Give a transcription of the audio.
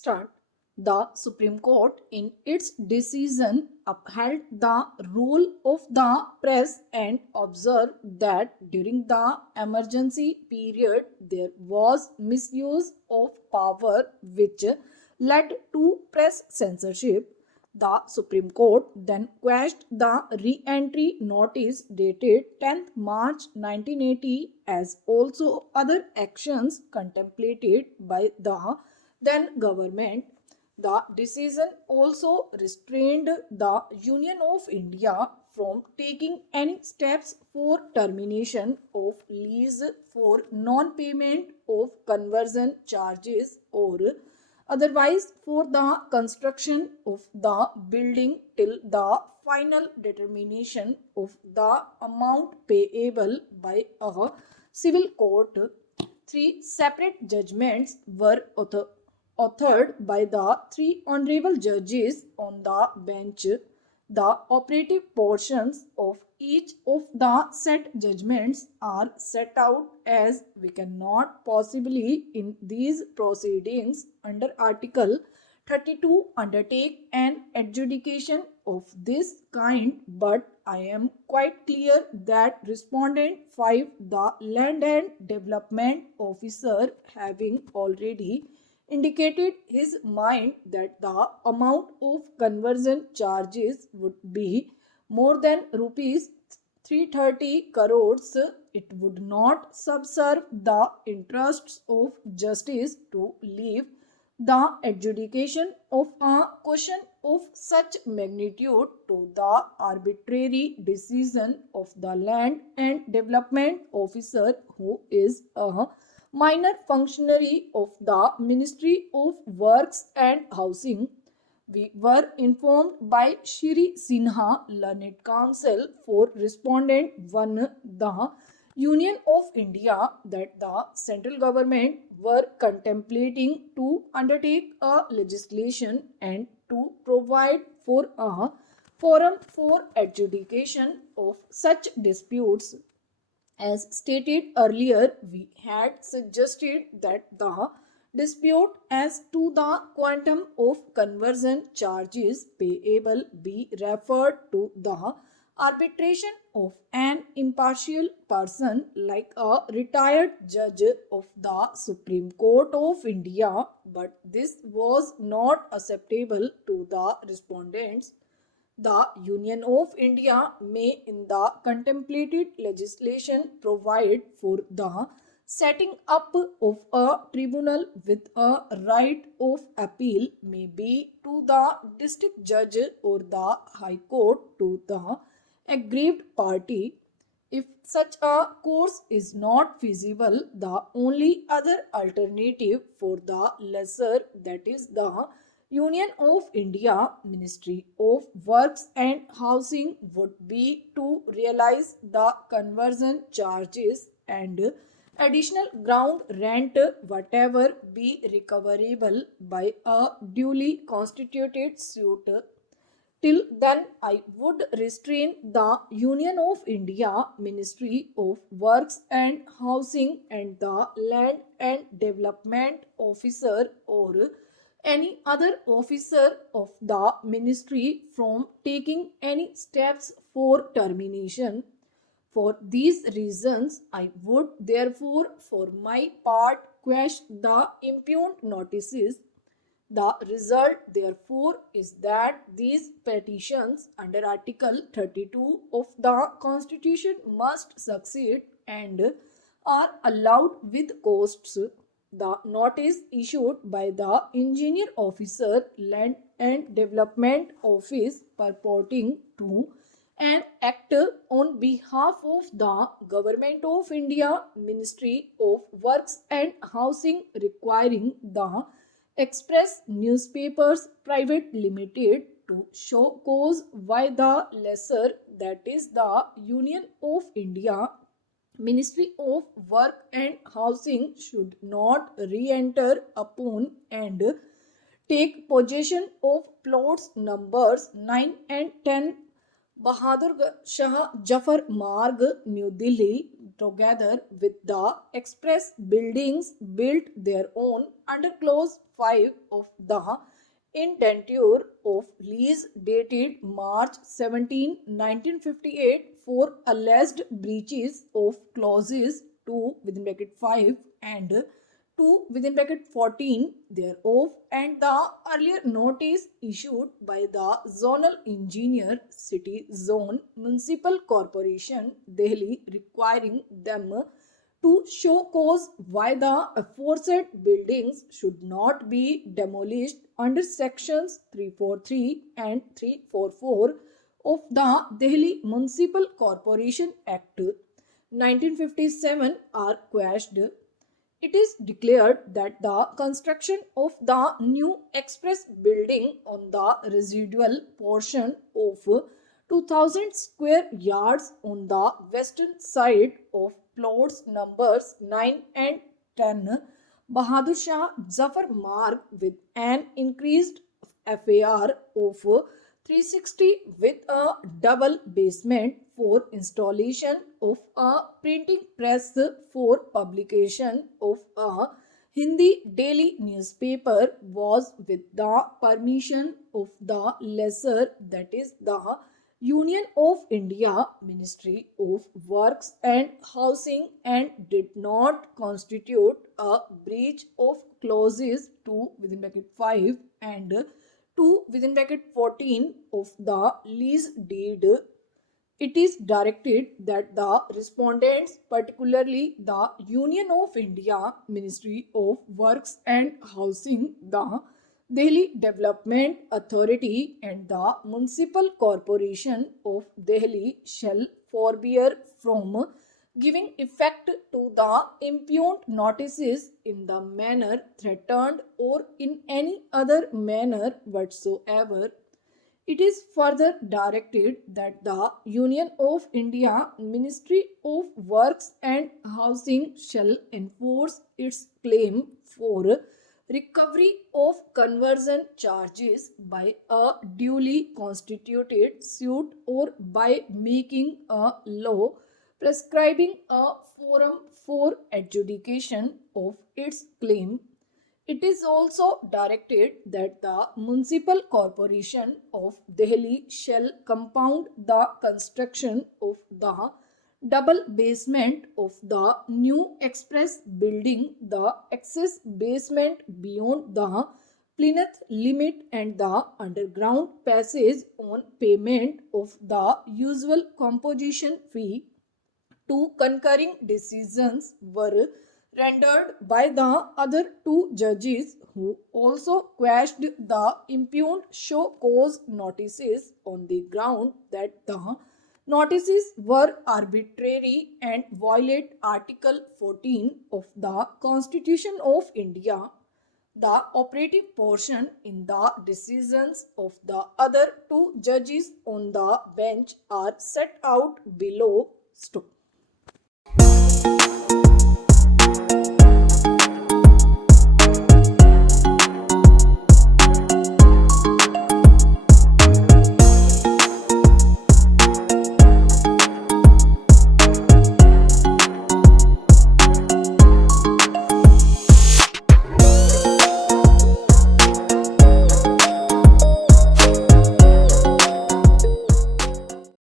Start. The Supreme Court, in its decision, upheld the role of the press and observed that during the emergency period there was misuse of power which led to press censorship. The Supreme Court then quashed the re-entry notice dated 10th March 1980 as also other actions contemplated by the then government. The decision also restrained the Union of India from taking any steps for termination of lease for non-payment of conversion charges or otherwise for the construction of the building till the final determination of the amount payable by a civil court. Three separate judgments were authored by the three honorable judges on the bench. The operative portions of each of the set judgments are set out as we cannot possibly in these proceedings under Article 32 undertake an adjudication of this kind, but I am quite clear that Respondent 5, the Land and Development Officer, having already indicated his mind that the amount of conversion charges would be more than rupees 330 crores, it would not subserve the interests of justice to leave the adjudication of a question of such magnitude to the arbitrary decision of the Land and Development Officer, who is a minor functionary of the Ministry of Works and Housing. We were informed by Shri Sinha, Learned Counsel for Respondent 1, the Union of India, that the central government were contemplating to undertake a legislation and to provide for a forum for adjudication of such disputes. As stated earlier, we had suggested that the dispute as to the quantum of conversion charges payable be referred to the arbitration of an impartial person like a retired judge of the Supreme Court of India, but this was not acceptable to the respondents. The Union of India may in the contemplated legislation provide for the setting up of a tribunal with a right of appeal may be to the district judge or the high court to the aggrieved party. If such a course is not feasible, the only other alternative for the lesser, that is the Union of India Ministry of Works and Housing, would be to realize the conversion charges and additional ground rent whatever be recoverable by a duly constituted suit. Till then, I would restrain the Union of India Ministry of Works and Housing and the Land and Development Officer or any other officer of the ministry from taking any steps for termination. For these reasons, I would therefore, for my part, quash the impugned notices. The result, therefore, is that these petitions under Article 32 of the Constitution must succeed and are allowed with costs. The notice issued by the Engineer Officer, Land and Development Office purporting to an act on behalf of the Government of India Ministry of Works and Housing requiring the Express Newspapers Private Limited to show cause why the lesser, that is the Union of India Ministry of Work and Housing, should not re-enter upon and take possession of plots numbers 9 and 10 Bahadur Shah Jafar Marg, New Delhi, together with the express buildings, built their own under Clause 5 of the Indenture of Lease dated March 17, 1958 for alleged breaches of clauses 2 within bracket 5 and 2 within bracket 14 thereof, and the earlier notice issued by the zonal engineer city zone municipal corporation Delhi requiring them to show cause why the aforesaid buildings should not be demolished under sections 343 and 344 of the Delhi Municipal Corporation Act 1957 are quashed. It is declared that the construction of the new express building on the residual portion of 2000 square yards on the western side of plots numbers 9 and 10 Bahadur Shah Zafar Marg with an increased FAR of 360 with a double basement for installation of a printing press for publication of a Hindi daily newspaper was with the permission of the lesser, that is the Union of India Ministry of Works and Housing, and did not constitute a breach of clauses 2 within bracket 5 and 2 within bracket 14 of the lease deed. It is directed that the respondents, particularly the Union of India Ministry of Works and Housing, the Delhi Development Authority and the Municipal Corporation of Delhi, shall forbear from giving effect to the impugned notices in the manner threatened or in any other manner whatsoever. It is further directed that the Union of India Ministry of Works and Housing shall enforce its claim for recovery of conversion charges by a duly constituted suit or by making a law prescribing a forum for adjudication of its claim. It is also directed that the Municipal Corporation of Delhi shall compound the construction of the double basement of the new express building, the excess basement beyond the plinth limit, and the underground passage on payment of the usual composition fee. Two concurring decisions were rendered by the other two judges, who also quashed the impugned show cause notices on the ground that the notices were arbitrary and violate Article 14 of the Constitution of India. The operative portion in the decisions of the other two judges on the bench are set out below. Stop.